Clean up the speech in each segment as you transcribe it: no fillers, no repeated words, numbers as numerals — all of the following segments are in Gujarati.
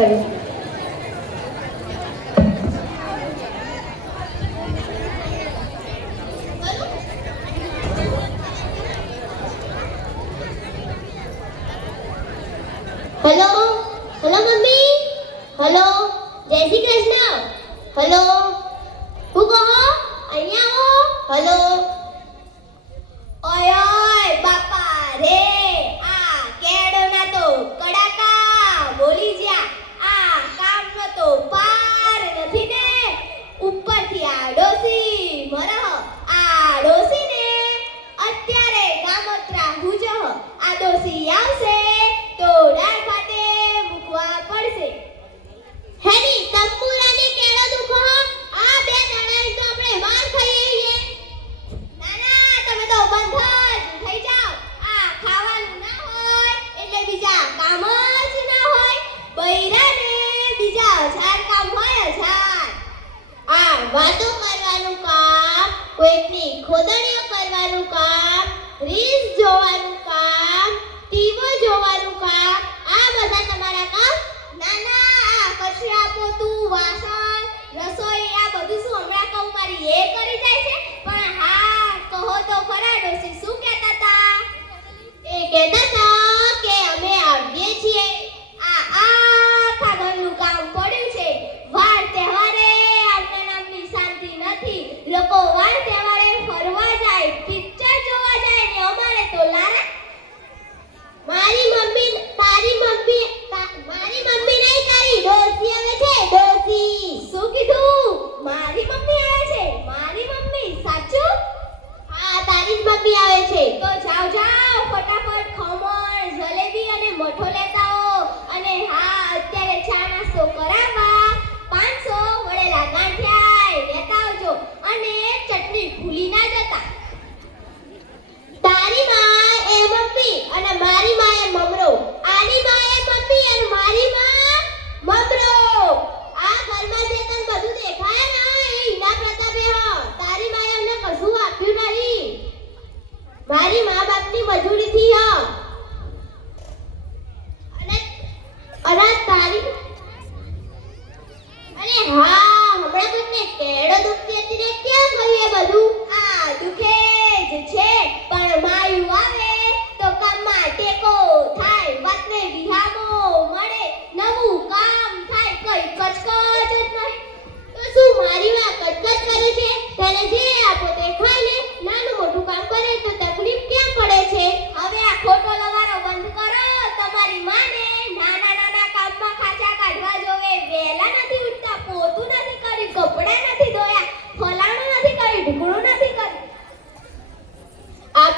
કરી. હેલો હેલો મમ્મી, હેલો, જય શ્રી કૃષ્ણ, હેલો, હું કહો, અહીંયા આવો, હેલો. ઓય ઓય બાપા રે, આ કેડોના તો કડાકા બોલી જ્યા, આ કામનો તો પાર નથી ને, ઉપરથી આ ડોસી મરહ, આ ડોસીને અત્યારે ગામત્રા હુજહ, આ ડોસી આવશે તો દાળ ભાતે મૂકવા પડશે. હેની તંબુરાને કેળો દુખો, આ બે દાડાની તો આપણે વાર ખાઈએ. ના ના, તમે તો બંધ જ થઈ જાઓ. આ ખાવાનું ના હોય એટલે બીજા કામ જ ના હોય. બૈરાને બીજા હજાર કામ હોય, હજાર. આ વાતો કરવાનું કામ, કોઈકની ખોદણીઓ કરવાનું કામ, રીલ્સ જોવાનું કામ, ટીવી જોવાનું કામ, આ બધા તમારા કામ. ના ના, આ કચરા પોતું, વાસણ, રસોઈ, આ બધું શું હમણાં કહું મારી એ કરી જાય છે? પણ હા, કહો તો ખરા ડોસી, શું કહેતા હતા? એ કહેતા હતા કે અમે આવીએ છીએ, આ આખા ઘરનું કામ પડ્યું છે. વાર તહેવારે આપણે નામની શાંતિ નથી. લોકો વાર તહેવારે ફરવા જાય, પિક્ચર જોવા જાય ને અમારે તો લારા. મારી મમ્મી નહીં, તારી ડોસી આવે છે, ડોસી. શું કીધું? મારી મમ્મી આવે છે? મારી મમ્મી? સાચું? હા, તારી જ મમ્મી આવે છે. તો જાઓ જાઓ, ફટાફટ ખમણ, જલેબી અને મઠો લેતા આવો. અને હા, અત્યારે ચા નાસ્તો કરાવવા 500 વડેલા ગાંઠિયા લેતા આવજો. અને ચટણી ભૂલી ના જતા. તારી માં એ મમ્મી અને મારી માં એ મમરો. આની માં એ મમ્મી અને મારી માં મમરો. આ ઘરમાં જે તને બધું દેખાય ને એ ઈના પ્રતાપે હ. તારી માએ અમને કશું આપ્યું નહીં. મારી મા બાપની મજૂરીથી હ. અને તારી અરે હા, હમણાં તમને કેળો દુખતી હતી ને ક્યાં ગયું એ બધું? આ દુખે જ છે, પણ માયું આવે તો કામમાં ટેકો થાય, વાતને વિહામો મળે, નવું કામ થાય, કઈ કચકચ જ નહીં. તો શું મારી માં કચકચ કરે છે? તેને જે આપો તે ખાઈ લે. નાનું મોટું કામ કરે તો તકલીફ ક્યાં પડે છે? હવે આ ખોટો લવારો બંધ કરો. તમારી માને નાના નાના કામમાં ખાચા કાઢવા જોવે. વેલા નથી ઉઠતા, પોતું નથી કર્યું, કપડાં નથી ધોયા, ફલાણું નથી કર્યું, ઢીકણું નથી કર્યું. આ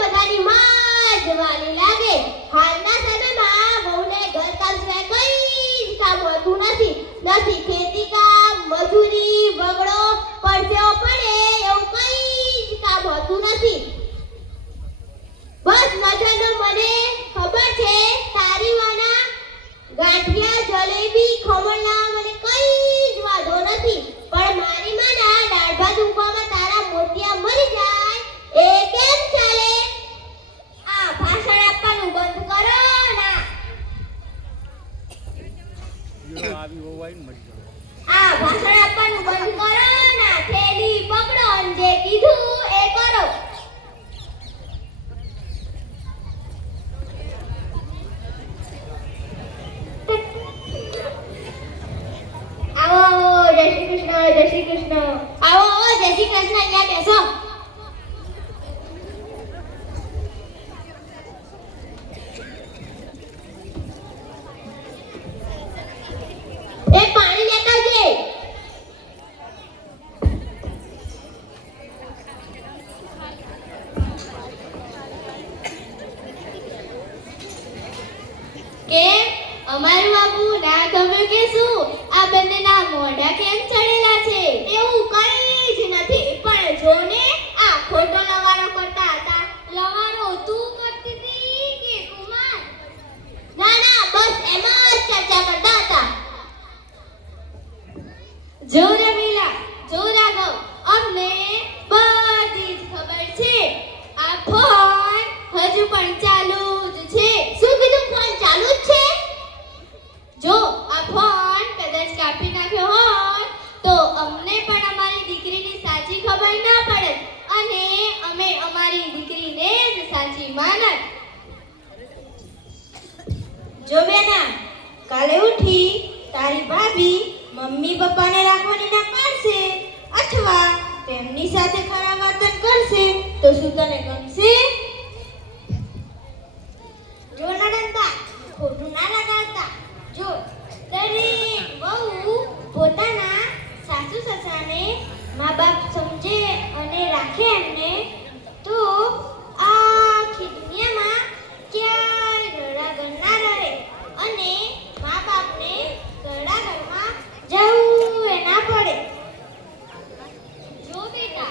બધાની માં જ વાલી લાગે. હાલના સમયમાં વહુને ઘરકામ સિવાય કઈ જ કામ હોતું નથી. નથી ખેતી કામ, મજૂરી, બગડો, પરસેવો પડે એવું કઈ જ કામ હોતું નથી. બસ મજાનો મને ખબર છે, તારી વાના ગાંઠિયા, જલેબી, ખમણના મને કઈ જ વાંધો નથી. પણ મારી માના દાળ ભાત ઊંઘવામાં તારા મોતિયા મરી જાય એ કેમ ચાલે? આ ભાષણ આપવાનું બંધ કરો ના. આ ભાષણ આપવાનું બંધ કરો ના. થેલી પકડો અને જે કીધું એ કરો. આવો, જય શ્રી કૃષ્ણ, જય શ્રી કૃષ્ણ. આવો, જય શ્રી કૃષ્ણ. અહીંયા બેસો. એ પાણી લેતા આવજે. કે અમારું બાપુ ના ગમ્યું કે શું? આ બંનેના મોઢા કેમ ચડેલા છે? એવું કઈ જ નથી, પણ જો ને આ ખોટો લવારો કરતા હતા. લવારો તું કરતી હતી કે કુમાર? ના ના, બસ એમાં જ ચર્ચા કરતા હતા. જો રમીલા, જો રાઘવ, અમને બધી જ ખબર છે. આ ફોન હજુ પણ ચાલુ જ છે. શું કીધું? ફોન ચાલુ જ છે? જો તમે અમારી દીકરીને જ સાચી માનત. જો બેના, કાલે ઉઠી તારી ભાભી મમ્મી પપ્પાને રાખવાની ના પાડશે અથવા તેમની સાથે ખરાબ વર્તન કરશે તો શું તને ગમશે? જો નણંદા, ખોટું ના લગાડતા. જો દરેક વહુ પોતાના સાસુ સસરાને મા બાપ સમજે અને રાખે એમને, તો આખી દુનિયામાં ક્યાંય રડાગણ ના રહે અને મા બાપને રડાગણમાં જવું એ ના પડે. જો બેટા,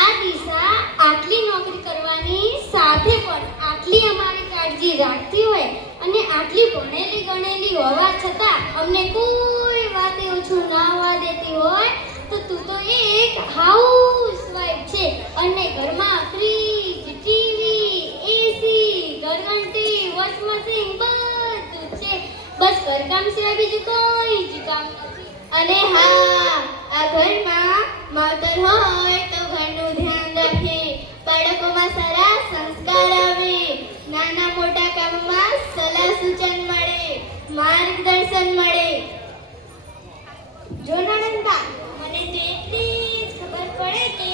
આ દિશા આટલી નોકરી કરવાની સાથે પણ આટલી અમારી કાળજી રાખતી હોય અને આટલી ભણેલી ગણેલી હોવા છતાં અમને કોઈ વાતે ઓછું ના હોવા દેતી હોય તો તું તો એક હાઉસવાઈફ છે અને ઘરમાં ફ્રીજ, ટીવી, એસી, ઘરઘંટી, વોશિંગ મશીન બધું જ છે. બસ ઘરકામ સિવાય બીજું કોઈ જ કામ નથી. અને હા, આ ઘરમાં માવતર હોય તો ઘરનું ધ્યાન રાખે, બાળકોમાં સારા સંસ્કાર આવે, નાના મોટા કામમાં સલાહ સૂચન મળે, માર્ગદર્શન મળે. જો નણંદા, મને તો એટલી જ ખબર પડે કે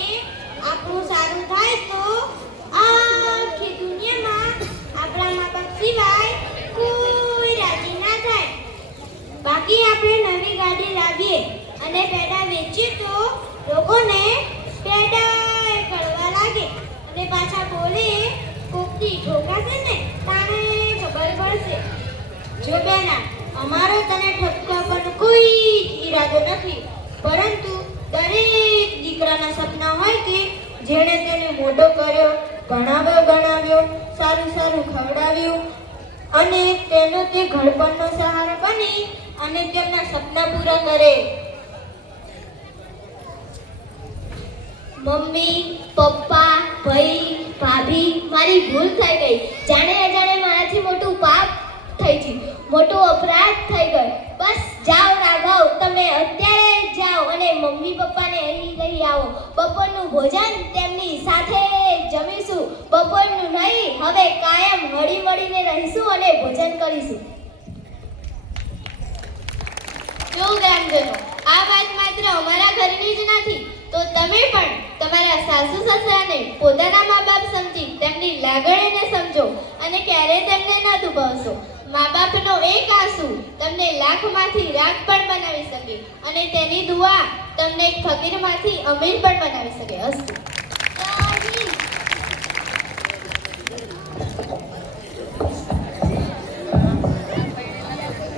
આપણું સારું થાય તો આખી દુનિયામાં આપણા મા બાપ સિવાય કોઈ રાજી ના થાય. બાકી આપણે નવી ગાડી લાવીએ અને પેડા વેચીએ તો લોકોને પેડા કડવા લાગે અને પાછા બોલે કોકથી ઠોકાશે ને તાણે ખબર પડશે. જો બેના, અમારો તને ઠપકાવવાનો કોઈ જ ઈરાદો નથી, પરંતુ દરેક દીકરાના સપના હોય કે જેણે તેને મોટો કર્યો, ભણાવ્યો, સારું સારું ખવડાવ્યું અને તેનો તે ઘડપણનો સહારો બની અને તેમના સપના પૂરા કરે. મમ્મી, પપ્પા, ભાઈ, ભાભી, મારી ભૂલ થઈ ગઈ. જાણે અજાણે મારાથી મોટું પાપ થઈ ગયું, મોટો અપરાધ થઈ ગયો. બસ જાઓ રાઘવ, તમે અત્યારે જ જાઓ અને મમ્મી પપ્પાને અહીં લઈ આવો. બપોરનું ભોજન તેમની સાથે જમીશું. બપોરનું નહીં, હવે કાયમ હળી મળીને રહીશું અને ભોજન કરીશું. જો ગ્રામજનો, આ વાત માત્ર અમારા ઘરની જ નથી, તો તમે પણ તમારા સાસુ સસરાને પોતાના મા બાપ સમજી તેમની લાગણીને સમજો અને ક્યારેય તેમને ન દુભાવશો. મા બાપનો એક આંસુ તમને લાખમાંથી લાખ પણ બનાવી શકે અને તેની દુઆ તમને એક ફકીરમાંથી અમીર પણ બનાવી શકે. અસ્તુ.